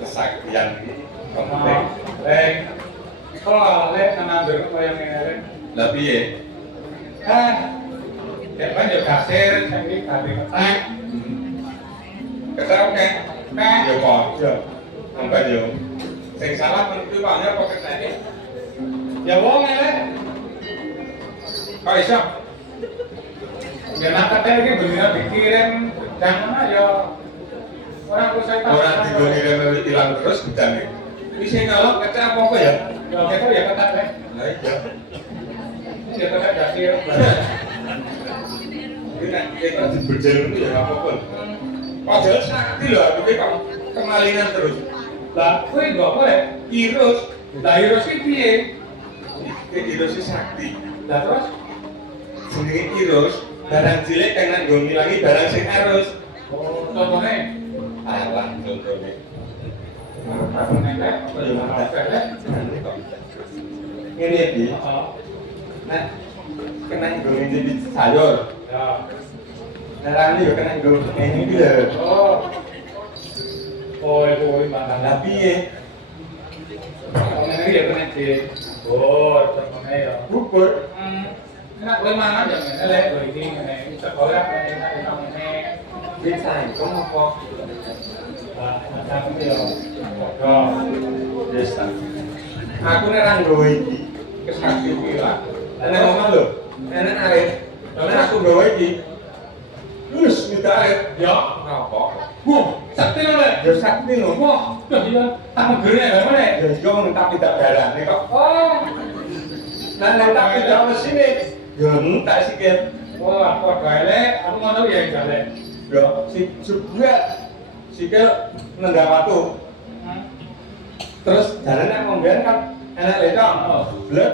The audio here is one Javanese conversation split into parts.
Kesaktian penting. Kalau lek nandur koyo ngene. Lah piye? Nek kan yo kasir sing iki ganti ketek. Ketek oke. Yo kok yo. Sampai yo. Sing salah men kuwi wae apa keteke? Ya wong ngene. Kok iso? Ya nak ketek iki bener dikirim jangan ya orang kusai digoni hilang terus gedane. Ini sing ngalok ketek apa ya? Ya ketek ya ketek ya. Lah iya. Ya ketek dasir. Ini nek kita dibejel itu ya apa-apa. Padahal sakti lho aku ki kok kemalingan terus. Lah kuwi kok apa ya? Irus. Lah irus iki piye? Iki irus sakti. Lah terus jenenge irus, barang cilik kang nggo ngilangi barang sing arus. Oh, contohnya alah contohnya. Ini iki. Nah, kena nggo ngene sayur. Ya. Narani yo kena nggo ngene iki lho. Oh. Oh, itu mantan. Lah piye? Ngene iki ya kena di bubur, contohnya ya. Bubur. Enak kowe mangan ya ngene lek kowe iki ngene. Sekolah enak ngene. Bisa itu apa? Macam itu ya. Desa. Aku nek ra nggawe iki kesakti iki lah. Nek omah lho, enak arep. Nek aku nggawe iki wis ditarik. Ya, apa? Wah, sakti lho lek. Ya sakti lho. Wah, iya. Tak megere ya mana? Ya iya men tak tidak barane kok. Oh. Nek tak tidak mesine, ya tak sikit. Wah, kok gawe aku ngono ya gale. Ya, si juga sikil nendang watu. Terus jalan yang ngomben kan enak lekong. Blek.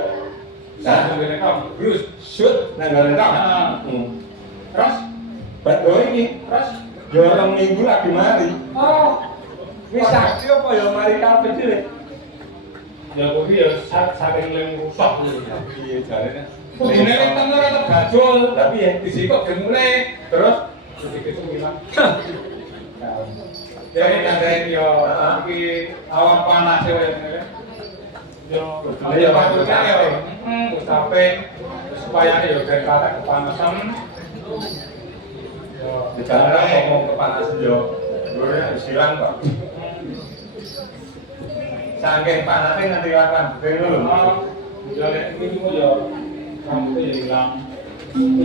Nah, ngomben lekong. Terus shoot nendang lekong. Terus badhe iki. Terus yo orang minggu lagi mari. Oh. Wis sakti apa ya mari kabeh cilik. Ya kuwi ya saking lem rusak iki. Piye jarene? Kudune nek tengah ora tegajul, tapi ya disikok dimulai terus sedikit hilang. Jadi tandai yo iki awan panas ya ngene. Yo ya patutnya yo usape supaya yo ben katek kepanasan. Yo dikara ngomong kepanasan yo harus hilang, Pak. Saking panasnya nanti akan bengkel lho. Yo nek iki yo rambutnya jadi hilang.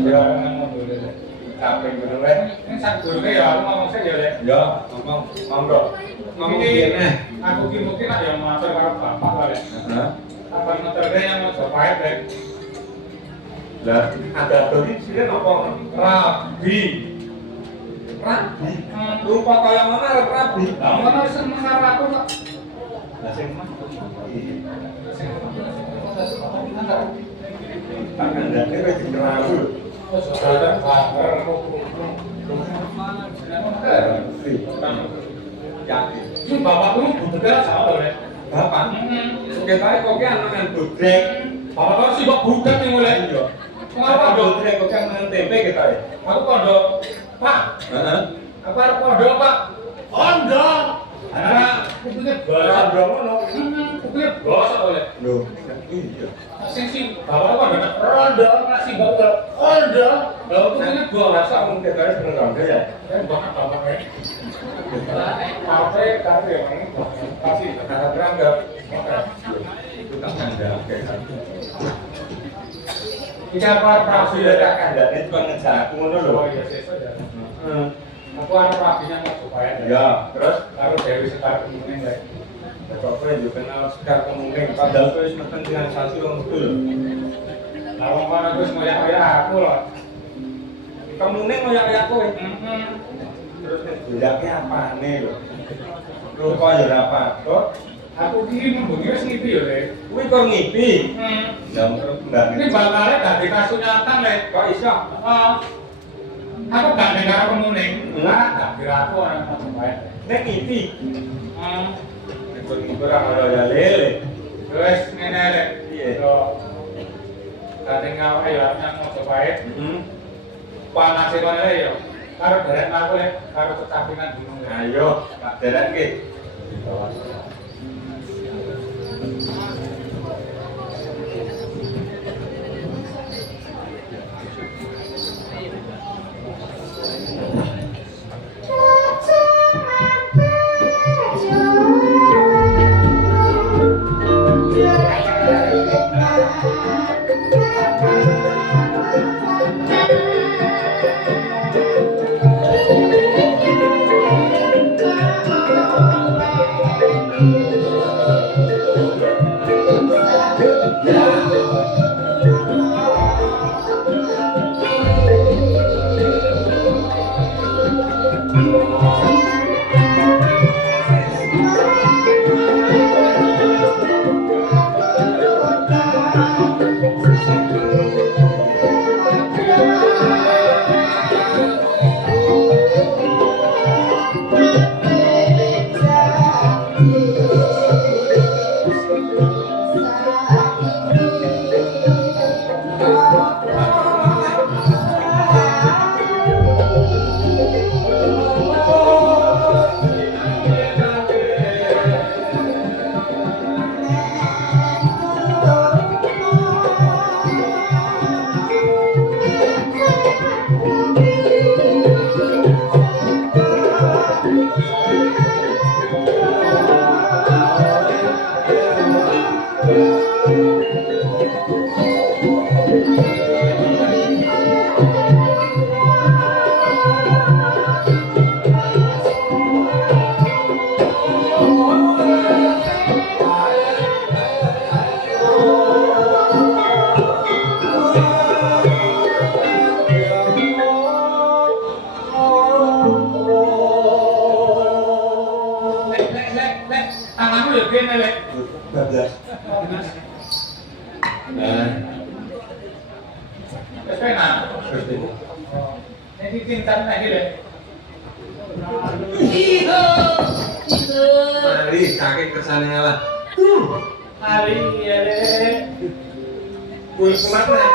Ya ngomong dulu. Capek bener weh. Ini sak durunge ya aku ngomong sik ya, Lek. Ya, ngomong. Monggo. Ngomong kene. Aku ki mungkin nak yang matur karo bapak kok, Lek. Heeh. Apa motornya yang mau pahit, Lek. Lah, ada tadi sini apa? Rabi. Rabi. Rupa kaya mana rabi? Lah ngono seneng karo aku kok. Lah sing mah. Tak kandhane wis dikerawu. Wis ora bakar kok. Ini bapakku budek sama oleh bapak. Sekitae kok ki anak budek. Bapak kok sih kok budek ning oleh iya. Kenapa budek kok kan tempe kitae. Aku kondo, Pak. Heeh. Aku arep kondo, Pak. Kondo. Ana kupinge basa ngono. Kupinge basa oleh. Lho, iya. Sing bapak kok ana rondo ngasih bapak. Kondo. Lho kupinge basa mung kitae seneng rondo ya. Bapak. Kafe yang ini kasih kata berangkat. Itu tak ada kayak Iki aku arep rapi sudah tak kandane tukang ngejar aku ngono lho. Oh iya sesuk ya. Aku arep rapinya mau supaya. Ya, terus karo Dewi Sekar Kemuning rek. Bapak yo kenal Sekar Kemuning, padahal kowe wis mesen finansiasi wong itu lho. Lah wong kono wis ngoyak-ngoyak aku lho. Kemuning ngoyak-ngoyak kowe. Heeh. Terus nek goyake apane lho? Lho kok yo ora patut. Aku iki membungi wis ngipi yo, Rek. Kuwi kok ngipi. Ya terus ndak Ini bakale dadi kasunyatan, Rek. kok iso? Heeh. Aku gak dengar Kemuning. Lah, gak kira aku orang mau bae. Nek ngipi. Heeh. Nek kok ngipi ora ora ya lele. Wes ngene Rek. Piye? Yo. Dadi ngawe ya nang mau bae. Heeh. Panase kono yo. Karo derek aku Rek, karo kecampingan gunung. Ayo, tak dereke. Tanganmu ya kene Rek. Bablas. Nah, Wes penak. terus ini. Nek cinta nek Rek. Mari kakek kersane ngalah. Hari ya Rek. Kuwi kumat nek.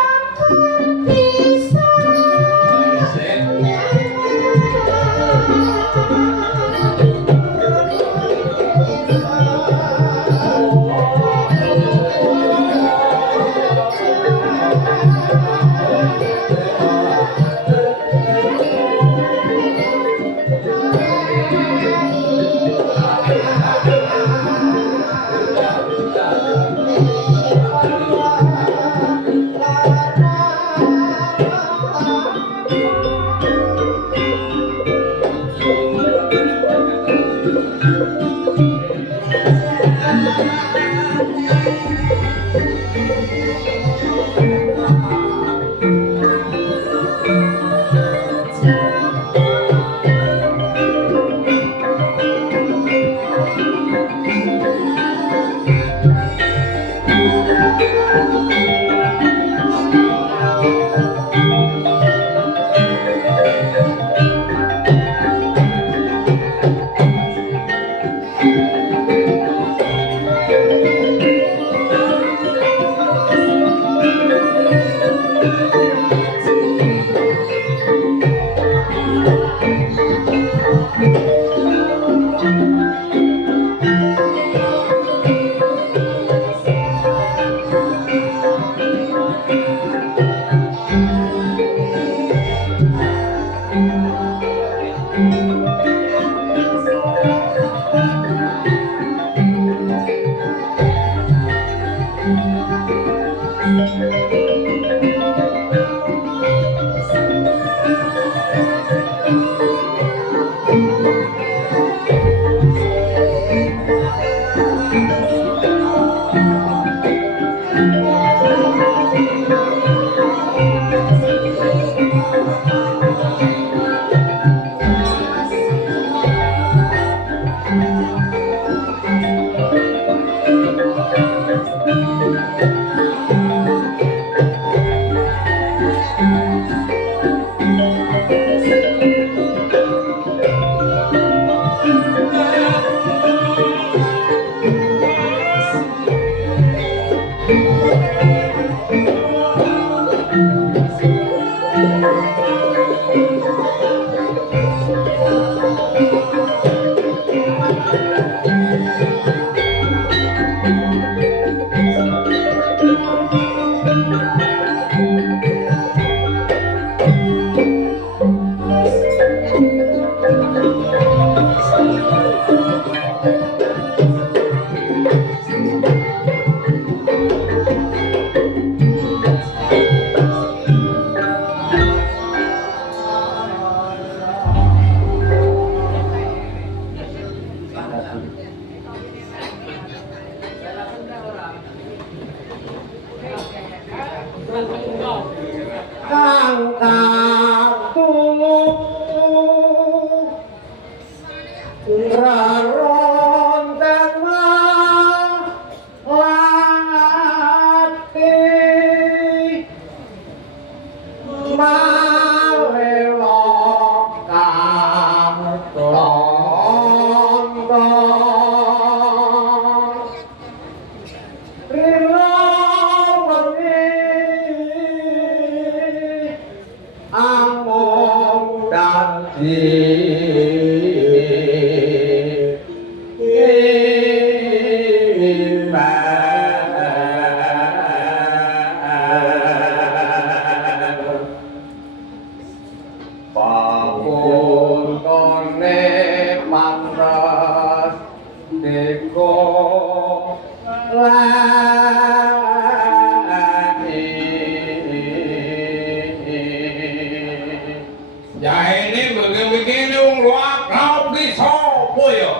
Vậy nên mà người kia nung loạt rau cái xô bôi à.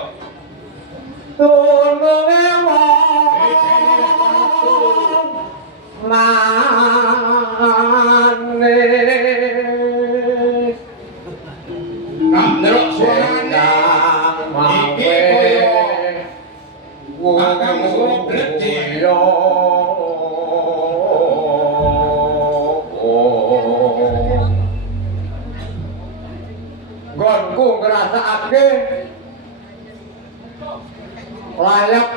Cảm thấy rõ xuân anh đi bôi à. Các số rất chì Gonku ngerasa ake layak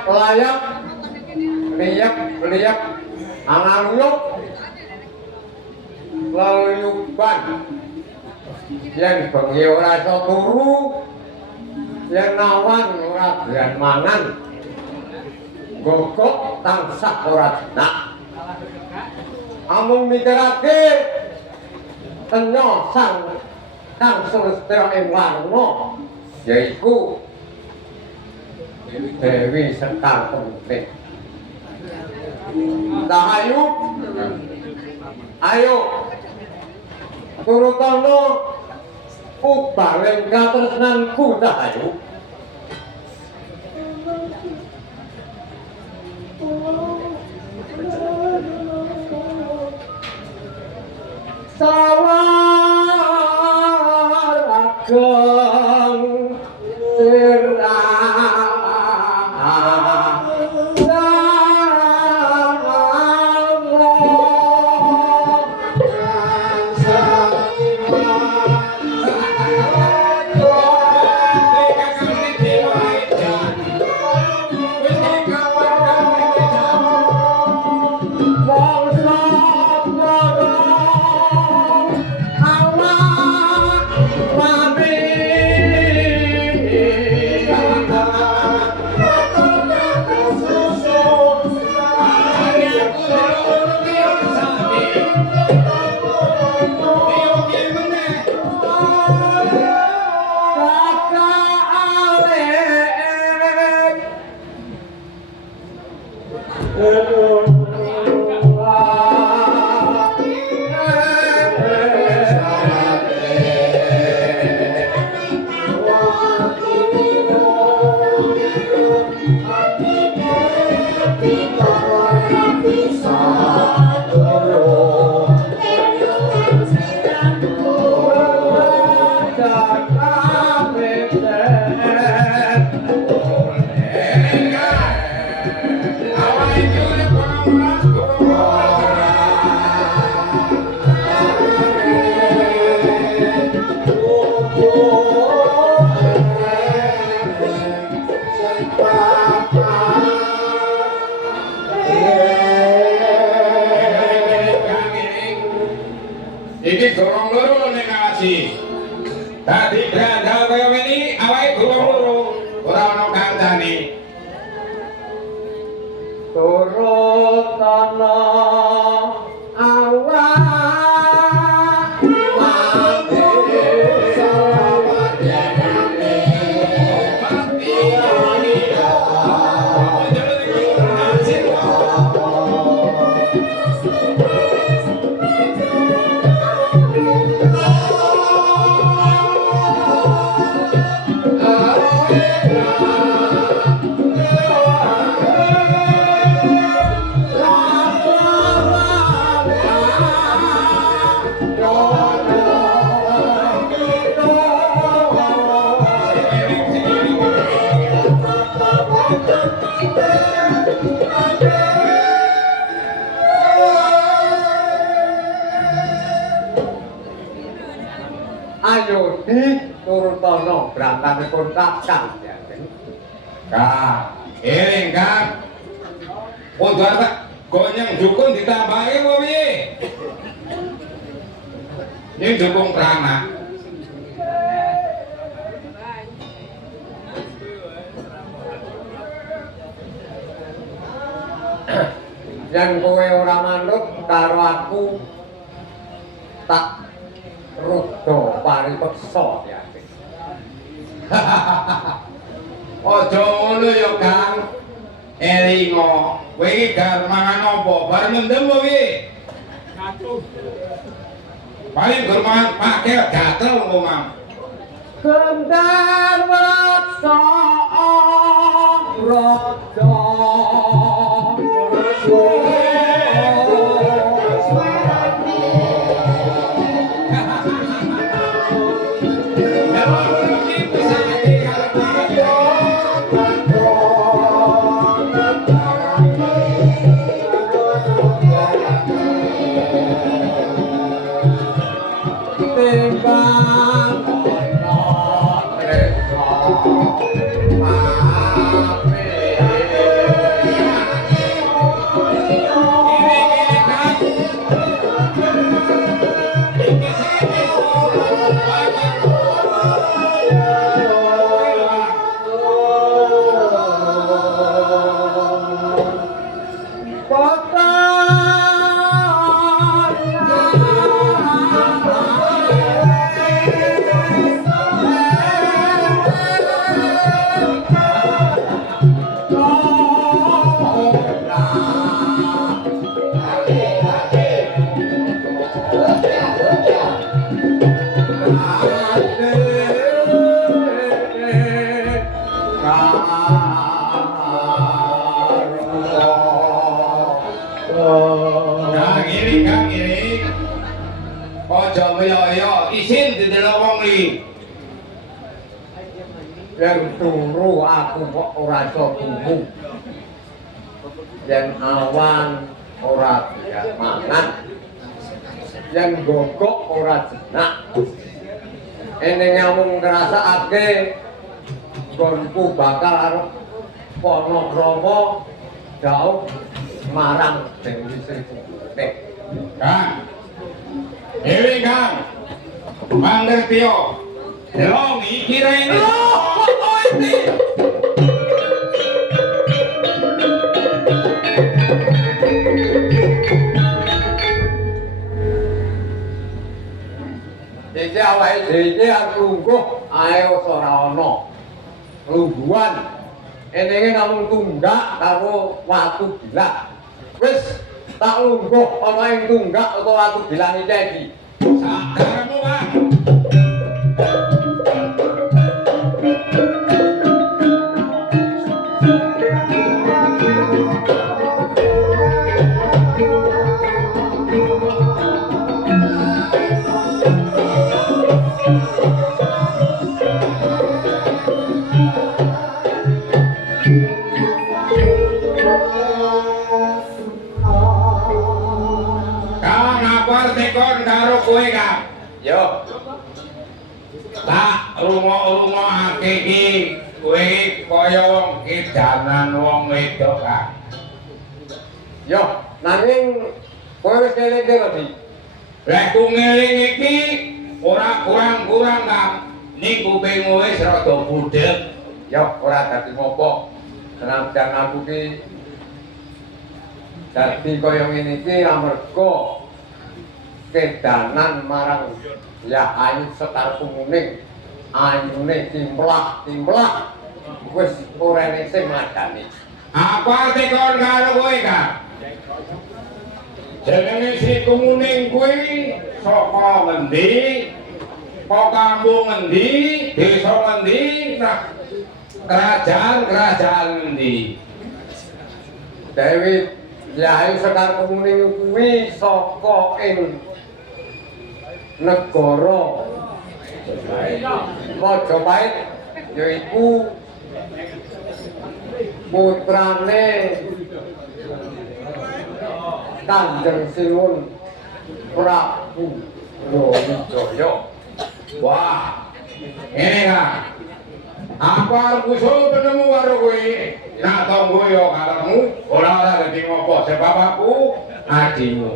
liap anganuyuk leluyuban yang bengi ora iso turu yang nawan ora doyan mangan gogok tansah ora jenak amung mikirake tenyo sang kang semestya ing warna yaiku Dewi Sekar Penting. Dahayu ayo turutono ubaling katresnanku Dahayu. Sawaragang Iki gorong loro ning ngasih. Dadi gandal kaya ngene awake gorong loro, ora ana kancane. Turutana awak mati selamat janane mati Yo ayo diturutono brantanipun kakang Jajeng. Kang, eling Kang. Pondok tak gonyang dukun ditambahi apa piye? Ini dukung prana. Yang kowe ora manut karo aku tak rudha paripeksa ya. Aja ngono ya Kang. Elingo, kowe iki gar mangan apa? Bar mendem apa piye? Paling gur mangan pakai gatel ngomong. Gendar waksa raja Kang iri. Aja meyo-yo, isin didelok wong li. yang turu aku kok ora iso turu. Yang awan ora bisa mangan. Yang gogok ora jenak. Ene ngamung ngrasakake gonku bakal arep pono Rama jauh marang Dewi Sri Putri. Kang. Eling Kang. Mangertio. Delong iki rene. Iki awake dhewe arep lungguh ae ora ana. Lungguhan. Enenge namung tunggak karo watu gilak. Wis tak lungguh ana ing tunggak utawa watu gilang iki. Sakaremu Kang. Kang ngapar tekon karo kowe Kang. Yo, Tak lunga-lungake iki kowe kaya wong kedanan wong wedok Kang. yo, nanging kowe wis eling-eling Di. Lek ku ngeling iki ora kurang-kurang Kang. Ning kupingmu wis rada budheg. Yo, ora dadi ngopo. Senajan aku ki dadi kaya ngene iki amarga kedanan marang ya Ayu Sekar Kumuning. Ayune timplah wis ora nek sing madani. Apa tekon karo kowe Kang? Jenenge si Kumuning kuwi saka ngendi? Kok kampung ngendi? Desa ngendi? Nah, kerajaan ngendi? Dewi ya Ayu Sekar Kumuning kuwi saka ing negara Majapahit yaiku putrane Kanjeng Sinuwun Prabu Brawijaya. Wah, ini Kang. Aku arep usul penemu karo kowe. Nak tonggo yo karepmu, ora dadi ngopo sebab aku adimu.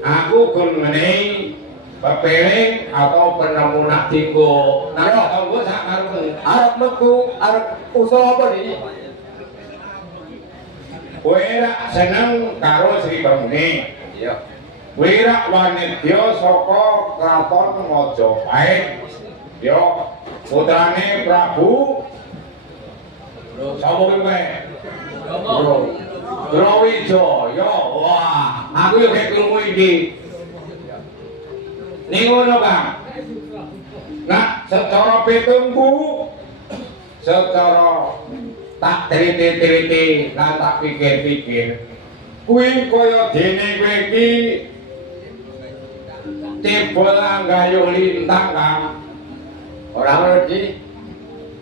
Aku gun menehi pepeling atau penemu nak dinggo. Nak tonggo sak karepmu. Arep metu, arep usul apa nih? Kowe rak seneng karo Sri Kemuning. Iya. Kowe rak wanita saka kraton Majapahit. Yo, putrane Prabu sapa kowe? Brawijaya. Wah, aku yo gek krungu iki. Ning ngono, Kang. Nah, secara petungku secara tak triti-triti lan tak pikir-pikir kuwi kaya dene kowe iki tiba langgayuh lintang Kang. Ora ngerti.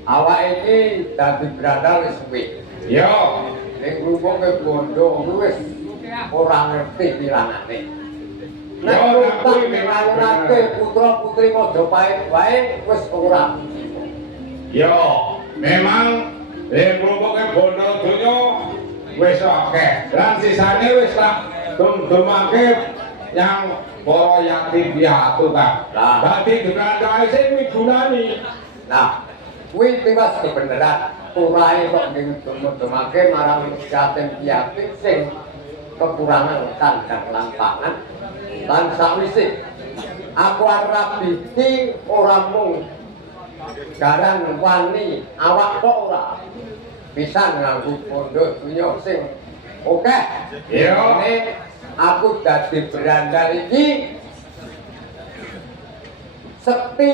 Awak iki dadi brandal wis suwe. Yo, Ning ngrumpuk bondo wis ora ngerti pirangane. Nek Yo, tak kuwi ngrangake putra-putri Majapahit wae wis ora. yo, memang ngrumpuk bondo donya wis akeh. Lan sisane wis tak dum-dumake yang para yatim piatu Kang. Lah. Dadi gerandahe sing migunani. Nah, kuwi tiwas kebenaran turahe kok ngedum-dumake marang yatim piatu sing kekurangan kandang lan pangan. Lan sawise aku arep iki ora mung garang wani awak kok ora bisa nganggo pondok dunya sing oke. Iya. Ini aku dadi berandal iki sekti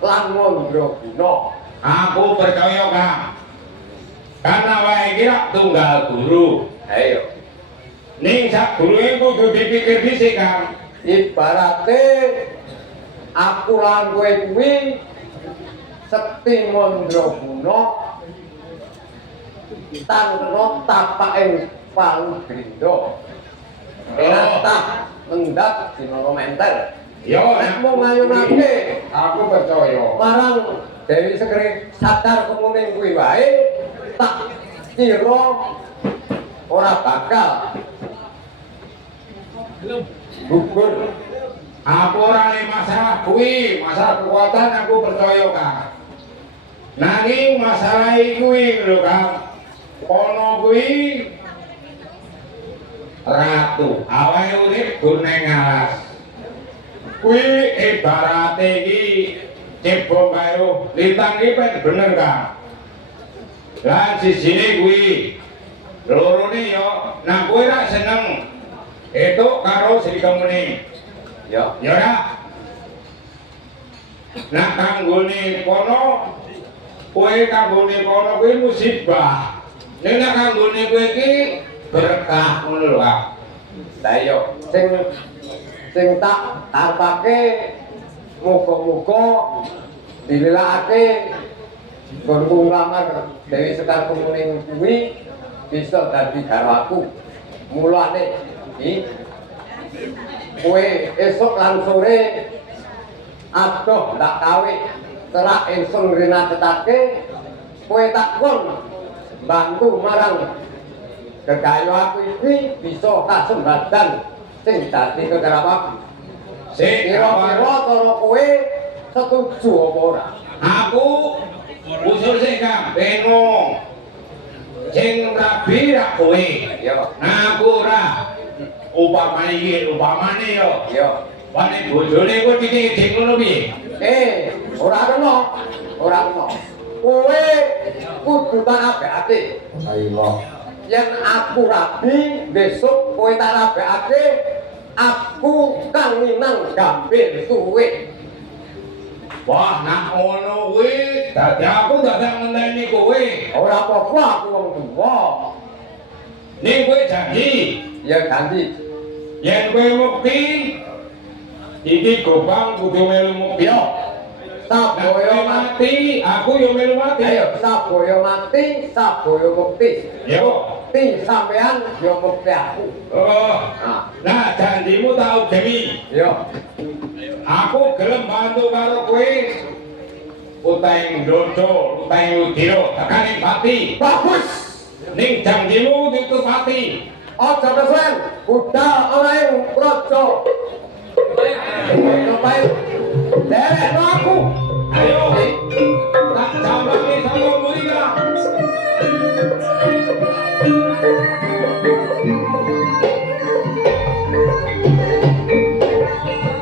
lan mandraguna. Aku percaya Kang. Karena wae iki rak tunggal guru. Ayo, Ning sak gurune kudu dipikir dhisik Kang. ibarate aku lan kowe kuwi sekti mandraguna tanra tapake Palugrindo. Enatah mendak dina mental. Yo, Nek mung ngayunake aku percaya. marang Dewi Sekri Sadar Kemuning kuwi wae tak kira ora bakal gugur. Aku ora le masalah kuwi, masalah kekuatan aku percaya Kang. Nanging masalah kuwi lho Kang. Kono kuwi ratu, awake urip guneng alas. Kuwi ibarate iki cebong karo lintang iki ben bener Kang. Lan sisine kuwi lorone yo nang kowe ra seneng itu karo Sri Kemuning. Ya, Ya ora. Nah kanggone kono kowe kanggone kono kuwi musibah. Nek nek kanggone kowe iki berkah ngono lho Kang. lah iya sing tak tarpake muga-muga dilelakake nggonku nglamar Dewi Sekar Kemuning kuwi bisa dadi garwaku. Mulane iki kowe esuk lan sore adoh ndak kawe terak ingsun ngrinaketake kowe tak kon bantu marang gegayo aku iki bisa kasembadan sing dadi kekerapan. Sik Kira-kira cara kowe setuju apa ora? aku usul sik Kang, ben ngomong. Sing rabi ra kowe. Ya, Nah aku ora. Upamane yo. ya. Wane bojone kok titik-titik ngono piye? Ora kena. Ora kena. Kowe kudu tak abekake. Ayo. Yen aku rabi, besok kowe tak abekake, aku kang minang gambir suwe. Wah, nak ngono kuwi dadi aku dadak ngenteni kowe. Ora apa-apa aku wong tuwa. Ning kowe janji Ya ganti. yen kowe mukti iki gobang kudu melu mukti. Yo. Saboyo mati, aku yo melu mati. Ayo, saboyo mati, saboyo mukti. Yo. Mukti sampean, yo mukti aku. Oh. Nah, Nah, janjimu tak ugemi. yo. Aku gelem bantu karo kowe. Utang dodo, utang udiro, tekaning pati. Bagus. Ning janjimu ditepati. Aja kesuwen, budal ana ing praja. Baik. Derek aku. Ayo, tak jambangi sama murika.